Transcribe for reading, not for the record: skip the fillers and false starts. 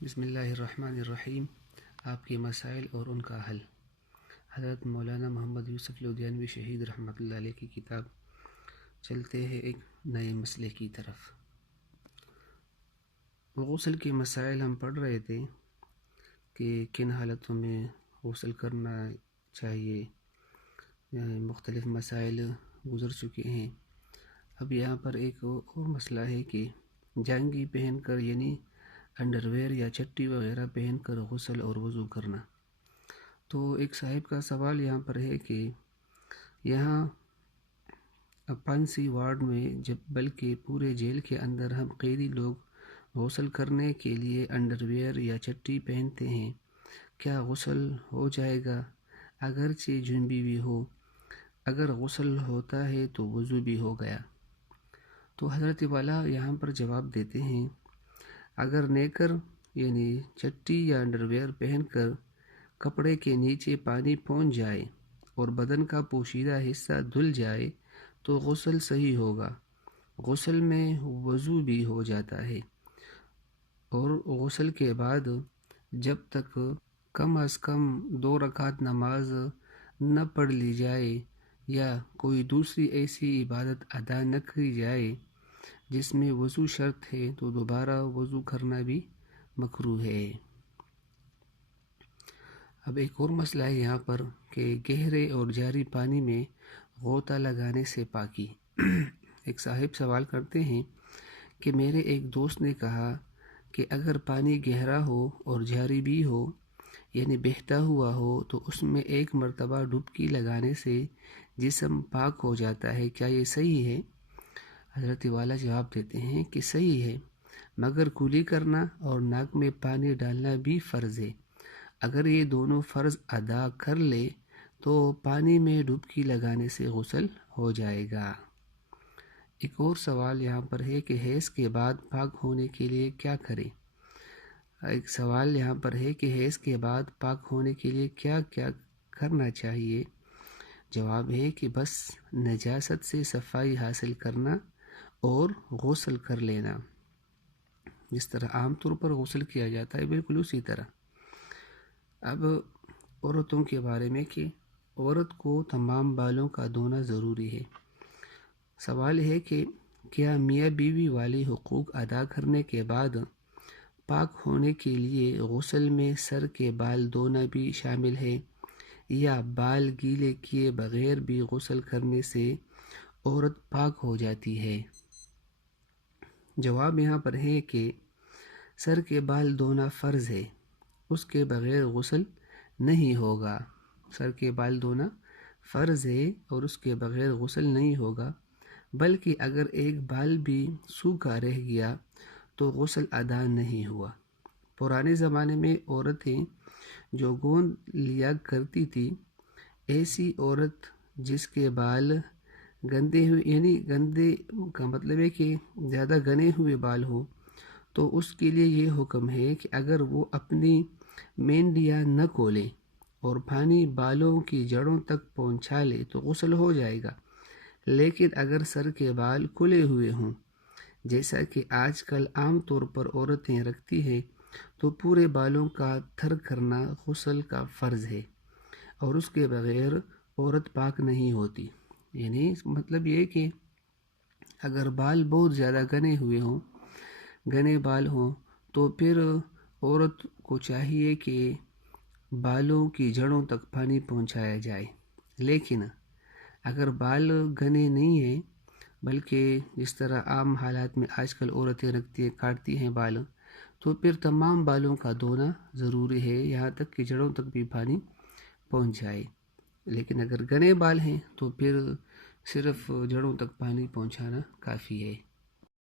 بسم اللہ الرحمن الرحیم۔ آپ کے مسائل اور ان کا حل، حضرت مولانا محمد یوسف لدھیانوی شہید رحمۃ اللہ علیہ کی کتاب۔ چلتے ہیں ایک نئے مسئلے کی طرف۔ غسل کے مسائل ہم پڑھ رہے تھے کہ کن حالتوں میں غسل کرنا چاہیے، مختلف مسائل گزر چکے ہیں۔ اب یہاں پر ایک اور مسئلہ ہے کہ جانگی پہن کر یعنی انڈر ویئر یا چٹی وغیرہ پہن کر غسل اور وضو کرنا۔ تو ایک صاحب کا سوال یہاں پر ہے کہ یہاں پانسی وارڈ میں بلکہ پورے جیل کے اندر ہم قیدی لوگ غسل کرنے کے لیے انڈر ویئر یا چٹی پہنتے ہیں، کیا غسل ہو جائے گا اگرچہ جنبی بھی ہو؟ اگر غسل ہوتا ہے تو وضو بھی ہو گیا؟ تو حضرت والا یہاں پر جواب دیتے ہیں، اگر نیکر یعنی چٹی یا انڈر ویئر پہن کر کپڑے کے نیچے پانی پہنچ جائے اور بدن کا پوشیدہ حصہ دھل جائے تو غسل صحیح ہوگا۔ غسل میں وضو بھی ہو جاتا ہے، اور غسل کے بعد جب تک کم از کم 2 رکعت نماز نہ پڑھ لی جائے یا کوئی دوسری ایسی عبادت ادا نہ کی جائے جس میں وضو شرط ہے تو دوبارہ وضو کرنا بھی مکروہ ہے۔ اب ایک اور مسئلہ ہے یہاں پر کہ گہرے اور جاری پانی میں غوطہ لگانے سے پاکی۔ ایک صاحب سوال کرتے ہیں کہ میرے ایک دوست نے کہا کہ اگر پانی گہرا ہو اور جاری بھی ہو یعنی بہتا ہوا ہو تو اس میں 1 مرتبہ ڈبکی لگانے سے جسم پاک ہو جاتا ہے، کیا یہ صحیح ہے؟ حضرت والا جواب دیتے ہیں کہ صحیح ہے، مگر کلی کرنا اور ناک میں پانی ڈالنا بھی فرض ہے۔ اگر یہ دونوں فرض ادا کر لے تو پانی میں ڈبکی لگانے سے غسل ہو جائے گا۔ ایک اور سوال یہاں پر ہے کہ حیض کے بعد پاک ہونے کے لیے کیا کریں؟ ایک سوال یہاں پر ہے کہ حیض کے بعد پاک ہونے کے لیے کیا کیا کرنا چاہیے؟ جواب ہے کہ بس نجاست سے صفائی حاصل کرنا اور غسل کر لینا، جس طرح عام طور پر غسل کیا جاتا ہے بالکل اسی طرح۔ اب عورتوں کے بارے میں کہ عورت کو تمام بالوں کا دھونا ضروری ہے۔ سوال ہے کہ کیا میاں بیوی والے حقوق ادا کرنے کے بعد پاک ہونے کے لیے غسل میں سر کے بال دھونا بھی شامل ہے، یا بال گیلے کیے بغیر بھی غسل کرنے سے عورت پاک ہو جاتی ہے؟ جواب یہاں پر ہے کہ سر کے بال دھونا فرض ہے، اس کے بغیر غسل نہیں ہوگا۔ سر کے بال دھونا فرض ہے اور اس کے بغیر غسل نہیں ہوگا، بلکہ اگر ایک بال بھی سوکھا رہ گیا تو غسل ادا نہیں ہوا۔ پرانے زمانے میں عورتیں جو گوند لیا کرتی تھی، ایسی عورت جس کے بال گندے ہوئے یعنی گندے کا مطلب ہے کہ زیادہ گنے ہوئے بال ہوں، تو اس کے لیے یہ حکم ہے کہ اگر وہ اپنی مینڈیاں نہ کھولے اور پانی بالوں کی جڑوں تک پہنچا لے تو غسل ہو جائے گا۔ لیکن اگر سر کے بال کھلے ہوئے ہوں جیسا کہ آج کل عام طور پر عورتیں رکھتی ہیں تو پورے بالوں کا تھر کرنا غسل کا فرض ہے، اور اس کے بغیر عورت پاک نہیں ہوتی۔ یعنی مطلب یہ کہ اگر بال بہت زیادہ گنے ہوئے ہوں، گنے بال ہوں، تو پھر عورت کو چاہیے کہ بالوں کی جڑوں تک پانی پہنچایا جائے۔ لیکن اگر بال گنے نہیں ہیں بلکہ جس طرح عام حالات میں آج کل عورتیں رکھتی ہیں، کاٹتی ہیں بال، تو پھر تمام بالوں کا دھونا ضروری ہے، یہاں تک کہ جڑوں تک بھی پانی پہنچ جائے۔ لیکن اگر گنے بال ہیں تو پھر صرف جڑوں تک پانی پہنچانا کافی ہے۔